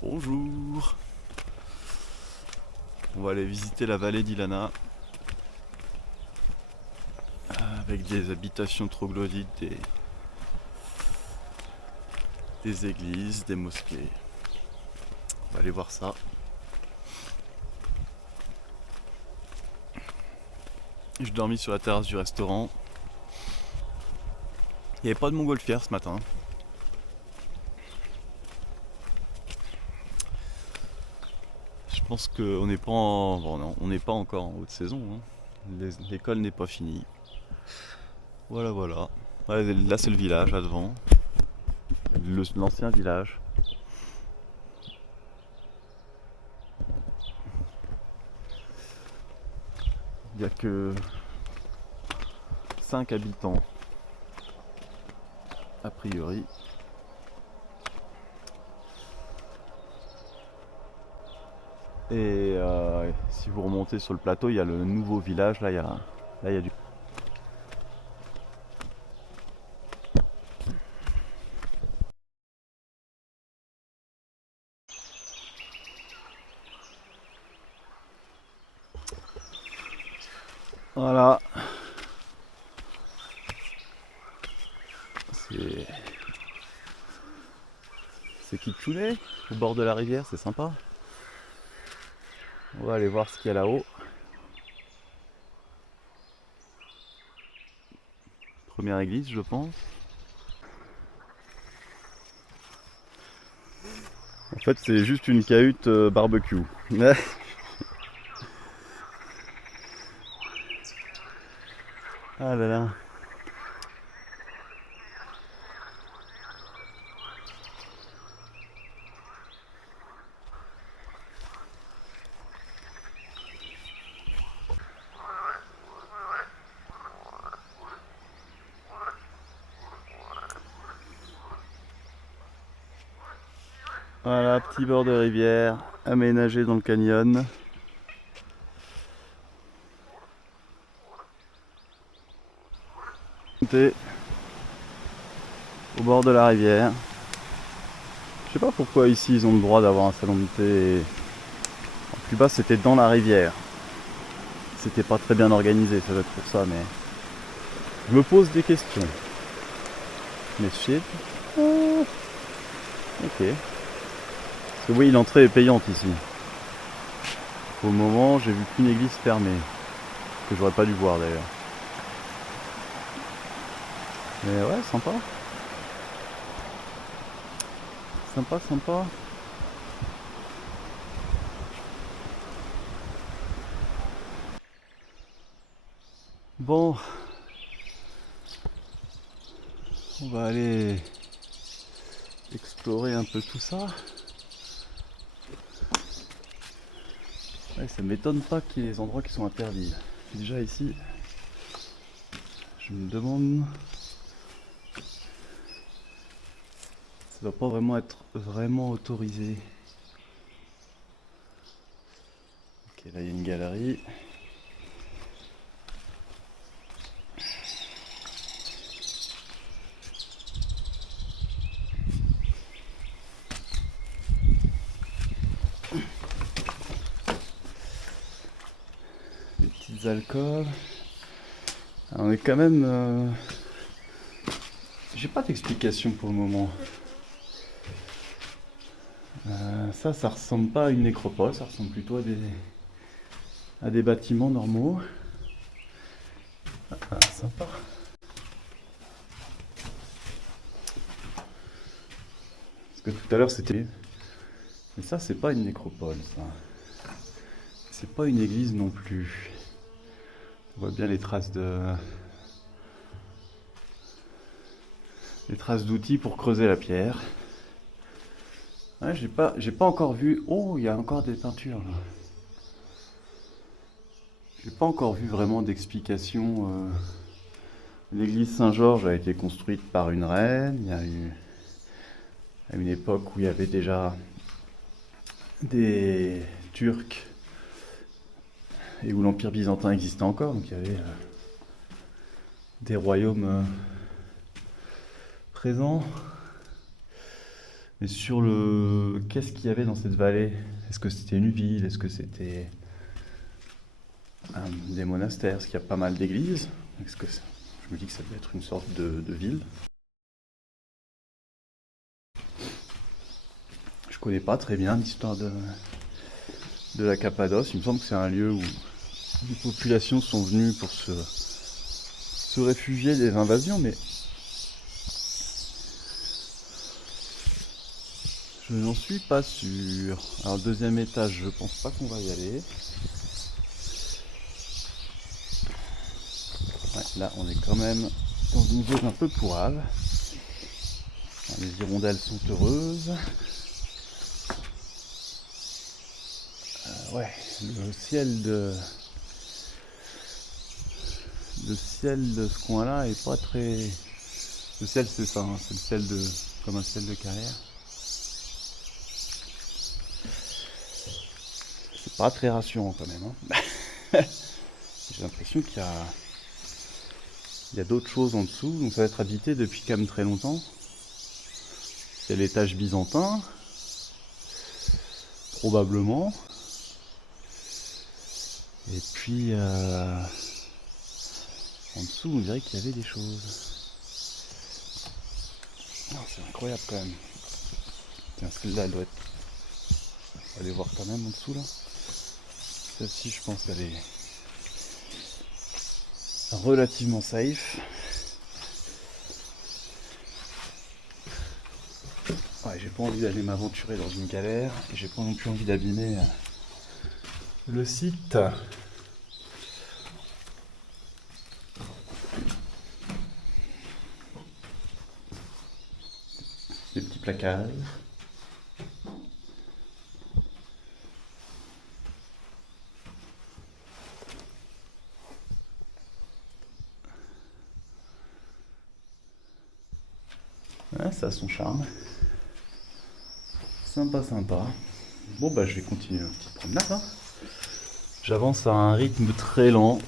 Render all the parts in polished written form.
Bonjour. On va aller visiter la vallée d'Ilana avec des habitations troglodytes, des églises, des mosquées. On va aller voir ça. Je dormis sur la terrasse du restaurant. Il n'y avait pas de montgolfière ce matin. Je pense qu'on n'est pas bon, non, on n'est pas encore en haute saison. L'école n'est pas finie. Voilà, voilà. Ouais, là c'est le village, là devant. L'ancien village. Il n'y a que 5 habitants, a priori. Et si vous remontez sur le plateau, il y a le nouveau village. Là, il y a du... Voilà. C'est Kitsune, au bord de la rivière, c'est sympa. On va aller voir ce qu'il y a là-haut. Première église, je pense. En fait, c'est juste une cahute barbecue. Ah là là. Voilà, petit bord de rivière, aménagé dans le canyon. Au bord de la rivière. Je sais pas pourquoi ici ils ont le droit d'avoir un salon de thé. En plus bas c'était dans la rivière. C'était pas très bien organisé, ça doit être pour ça, mais je me pose des questions. Mais shit. Oh. Ok. Parce que oui, l'entrée est payante ici. Pour le moment, j'ai vu qu'une église fermée. Que j'aurais pas dû voir d'ailleurs. Mais ouais, sympa. Sympa, sympa. Bon. On va aller explorer un peu tout ça. Ouais, ça m'étonne pas qu'il y ait des endroits qui sont interdits. Déjà ici, je me demande... Ça doit pas vraiment être vraiment autorisé. Ok, là il y a une galerie. Des petites alcôves. Alors, on est quand même... J'ai pas d'explication pour le moment. Ça ressemble pas à une nécropole, ça ressemble plutôt à des bâtiments normaux. Ah, sympa. Parce que tout à l'heure c'était... Mais ça c'est pas une nécropole, ça. C'est pas une église non plus. On voit bien les traces d'outils pour creuser la pierre. Ouais, j'ai pas encore vu... Oh, il y a encore des peintures là. J'ai pas encore vu vraiment d'explication. L'église Saint-Georges a été construite par une reine. Il y a eu à une époque où il y avait déjà des Turcs et où l'Empire byzantin existait encore. Donc il y avait des royaumes présents. Mais sur le... Qu'est-ce qu'il y avait dans cette vallée? Est-ce que c'était une ville? Est-ce que c'était des monastères? Est-ce qu'il y a pas mal d'églises? Je me dis que ça devait être une sorte de ville. Je connais pas très bien l'histoire de la Cappadoce. Il me semble que c'est un lieu où les populations sont venues pour se réfugier des invasions, mais je n'en suis pas sûr. Alors, deuxième étage, je pense pas qu'on va y aller. Ouais, là, on est quand même dans une zone un peu pourrave. Les hirondelles sont heureuses. Ouais, le ciel de ce coin-là est pas très... Le ciel, c'est ça, hein, c'est le ciel comme un ciel de carrière. C'est pas très rassurant quand même. Hein. J'ai l'impression qu'il y a d'autres choses en dessous, donc ça va être habité depuis quand même très longtemps. C'est l'étage byzantin, probablement. Et puis en dessous, on dirait qu'il y avait des choses. Oh, c'est incroyable quand même. Tiens, celle-là, elle doit être... On va aller voir quand même en dessous là. Celle-ci, je pense qu'elle est relativement safe. Ouais, j'ai pas envie d'aller m'aventurer dans une galère. Et j'ai pas non plus envie d'abîmer le site. Des petits placards. Ouais, ça a son charme. Sympa, sympa. Bon, bah, je vais continuer ma petite promenade. Hein. J'avance à un rythme très lent.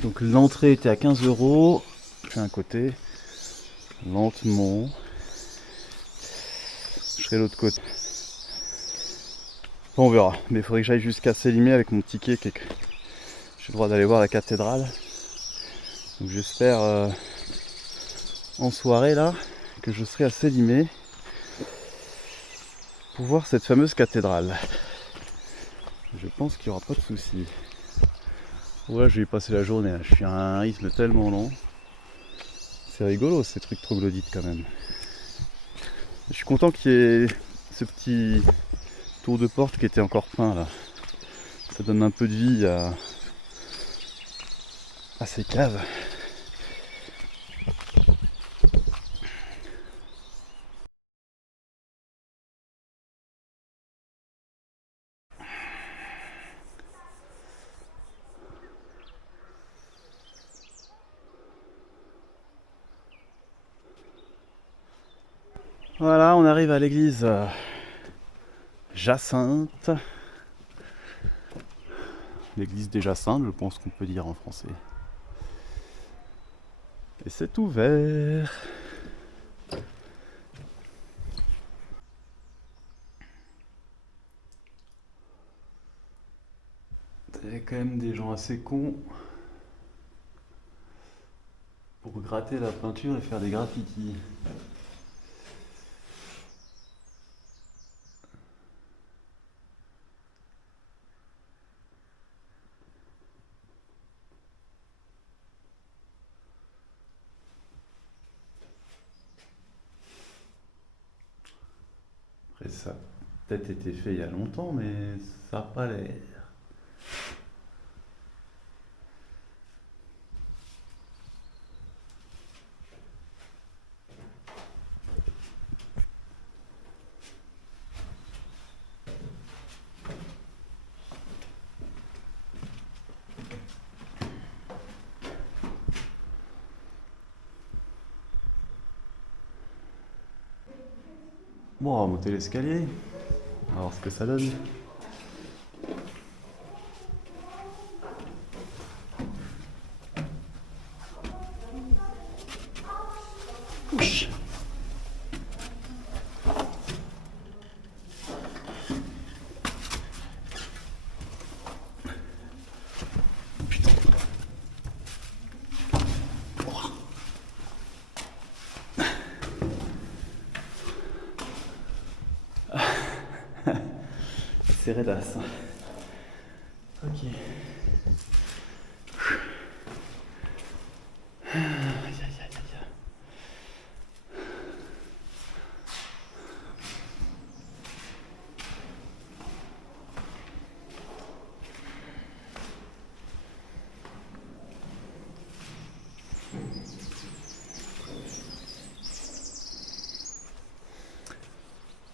Donc, l'entrée était à 15 €. Je fais un côté. Lentement. Je serai de l'autre côté. Bon, on verra. Mais il faudrait que j'aille jusqu'à Sélimé avec mon ticket. J'ai le droit d'aller voir la cathédrale. Donc, j'espère en soirée là que je serai à Sélimé pour voir cette fameuse cathédrale. Je pense qu'il n'y aura pas de soucis. Ouais, je vais y passer la journée. Je suis à un rythme tellement lent. C'est rigolo ces trucs troglodytes quand même. Je suis content qu'il y ait ce petit tour de porte qui était encore peint là. Ça donne un peu de vie à ces caves. Voilà, on arrive à l'église Jacinthe. L'église des Jacinthes, je pense qu'on peut dire en français. Et c'est ouvert. Il y a quand même des gens assez cons pour gratter la peinture et faire des graffitis. Après, ça a peut-être été fait il y a longtemps, mais ça n'a pas l'air. Bon, on va monter l'escalier. On va voir ce que ça donne. Ouh. vache. Putain. C'est raidasse. Ok. Aïe, aïe, aïe, aïe.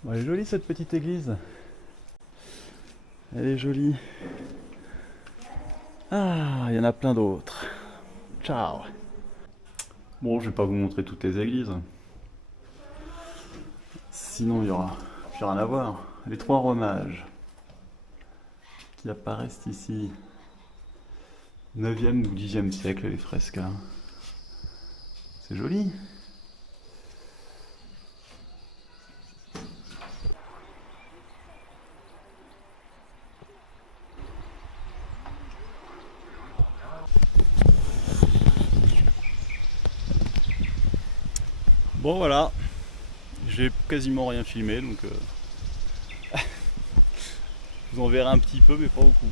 Bon, elle est jolie cette petite église. Elle est jolie. Ah, il y en a plein d'autres. Ciao. Bon, je vais pas vous montrer toutes les églises. Sinon, il y aura plus rien à voir. Les trois romages qui apparaissent ici. 9e ou 10e siècle, les fresques. C'est joli. Bon voilà, j'ai quasiment rien filmé donc je vous en verrai un petit peu mais pas beaucoup.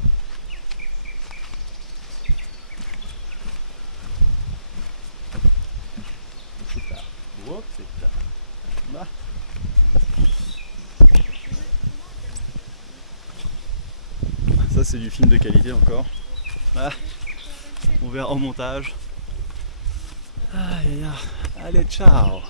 C'est tard. Oh, c'est tard. Bah. Ça c'est du film de qualité encore. Ah. On verra au montage. Aïe aïe aïe. Allez, ciao.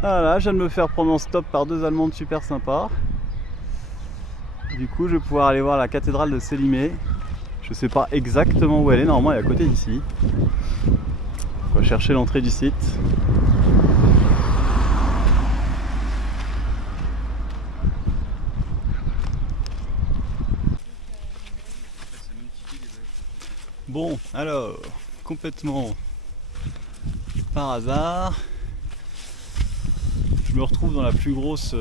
Voilà, je viens de me faire prendre en stop par deux Allemandes super sympas. Du coup, je vais pouvoir aller voir la cathédrale de Sélimé. Je sais pas exactement où elle est, normalement elle est à côté d'ici. On va chercher l'entrée du site. Bon, alors, complètement par hasard, je me retrouve dans la plus grosse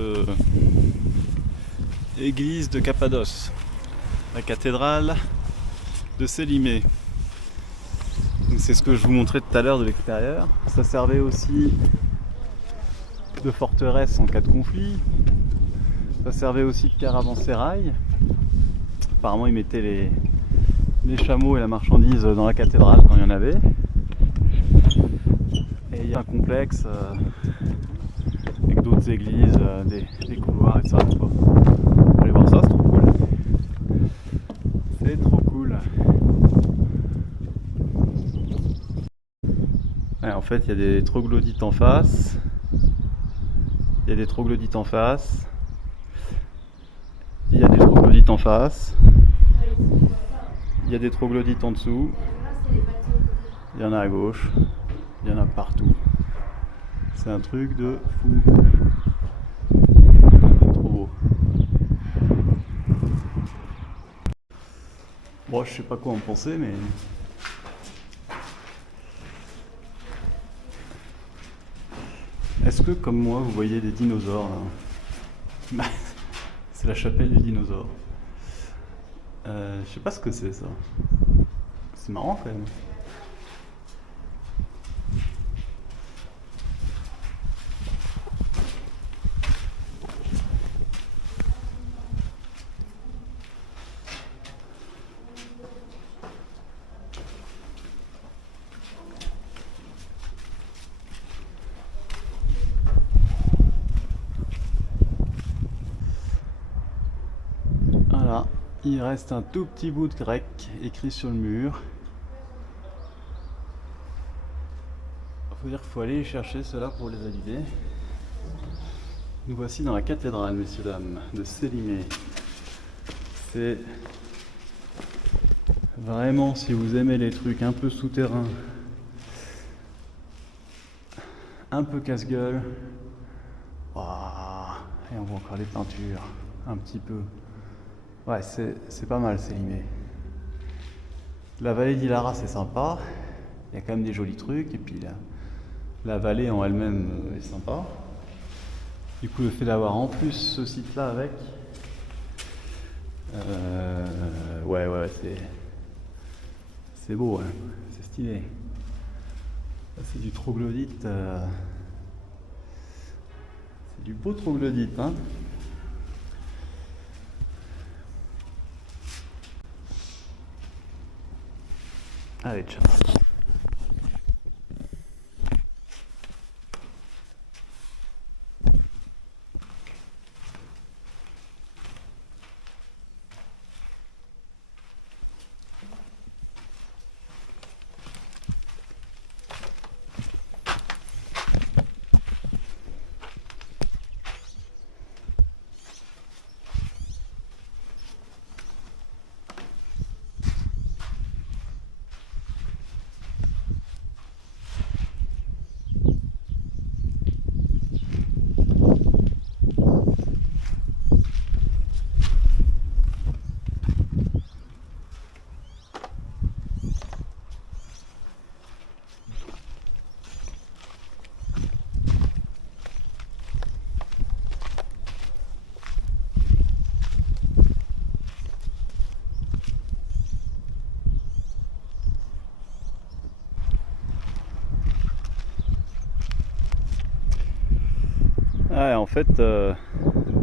église de Cappadoce, la cathédrale de Sélimé. C'est ce que je vous montrais tout à l'heure de l'extérieur. Ça servait aussi de forteresse en cas de conflit. Ça servait aussi de caravansérail. Apparemment ils mettaient les chameaux et la marchandise dans la cathédrale quand il y en avait. Et il y a un complexe avec d'autres églises, des couloirs et ça. On va aller voir ça, c'est trop cool. C'est trop cool. Ouais, en fait, il y a des troglodytes en face. Il y a des troglodytes en face. Il y a des troglodytes en face. Il y a des troglodytes en dessous. Il y en a à gauche. Il y en a partout. C'est un truc de fou. C'est trop beau. Bon, je sais pas quoi en penser, mais... Est-ce que, comme moi, vous voyez des dinosaures là? C'est la chapelle des dinosaures. Je sais pas ce que c'est ça. C'est marrant quand même. Voilà, il reste un tout petit bout de grec écrit sur le mur. Faut dire qu'il faut aller chercher cela pour les valider. Nous voici dans la cathédrale, messieurs dames, de Sélimé. C'est vraiment, si vous aimez les trucs un peu souterrains, un peu casse-gueule. Waouh, et on voit encore les peintures, un petit peu. Ouais, c'est pas mal Sélimé. La vallée d'Ilara c'est sympa, il y a quand même des jolis trucs, et puis la vallée en elle-même est sympa. Du coup le fait d'avoir en plus ce site là avec, ouais c'est beau, hein. C'est stylé. Ça, c'est du troglodyte, c'est du beau troglodyte, hein. Allez, ciao. Ouais, en fait,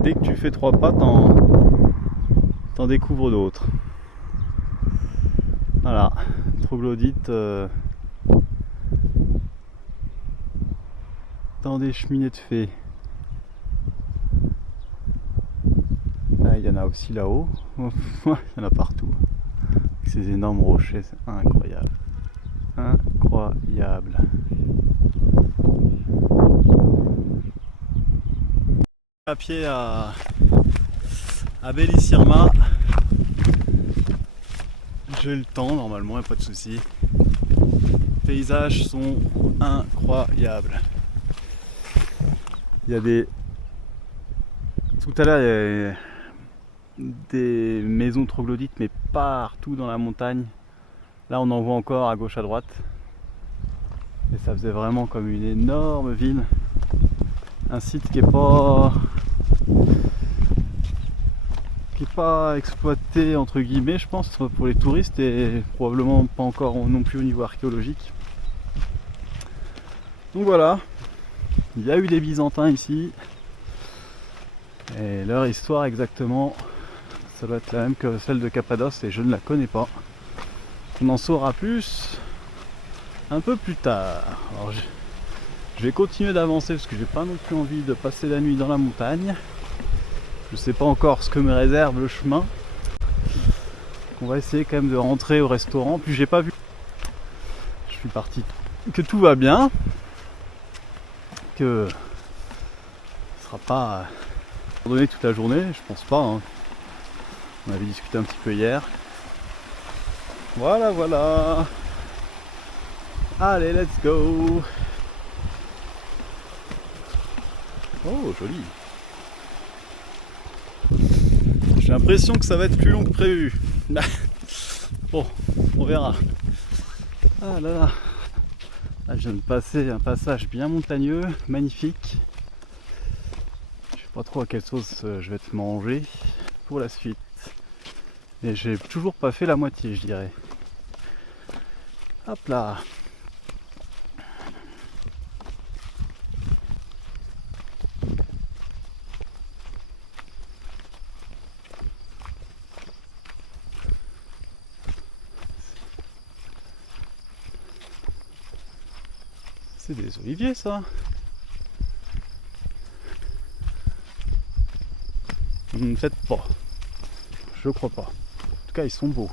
dès que tu fais 3 pas, t'en découvres d'autres. Voilà, troglodyte dans des cheminées de fées. Ah, il y en a aussi là-haut. Il y en a partout. Avec ces énormes rochers, c'est incroyable. Incroyable. À pied à Bellisirma. J'ai le temps normalement, y a pas de souci. Les paysages sont incroyables. Il y a des. Tout à l'heure, il y a des maisons troglodytes, mais partout dans la montagne. Là, on en voit encore à gauche, à droite. Et ça faisait vraiment comme une énorme ville. Un site qui est pas exploité entre guillemets, je pense, pour les touristes, et probablement pas encore non plus au niveau archéologique. Donc voilà, il y a eu des Byzantins ici, et leur histoire exactement, ça doit être la même que celle de Cappadoce, et je ne la connais pas. On en saura plus un peu plus tard. Alors, je vais continuer d'avancer parce que j'ai pas non plus envie de passer la nuit dans la montagne. Je sais pas encore ce que me réserve le chemin. On va essayer quand même de rentrer au restaurant. Puis j'ai pas vu. Je suis parti que tout va bien. Que ce sera pas abandonné toute la journée. Je pense pas, hein. On avait discuté un petit peu hier. Voilà, voilà. Allez, let's go. Oh, joli. J'ai l'impression que ça va être plus long que prévu. Bon, on verra. Ah là là. Là, je viens de passer un passage bien montagneux, magnifique. Je sais pas trop à quelle sauce je vais te manger pour la suite. Et j'ai toujours pas fait la moitié, je dirais. Hop là. C'est des oliviers, ça. Peut-être pas. Je crois pas. En tout cas, ils sont beaux.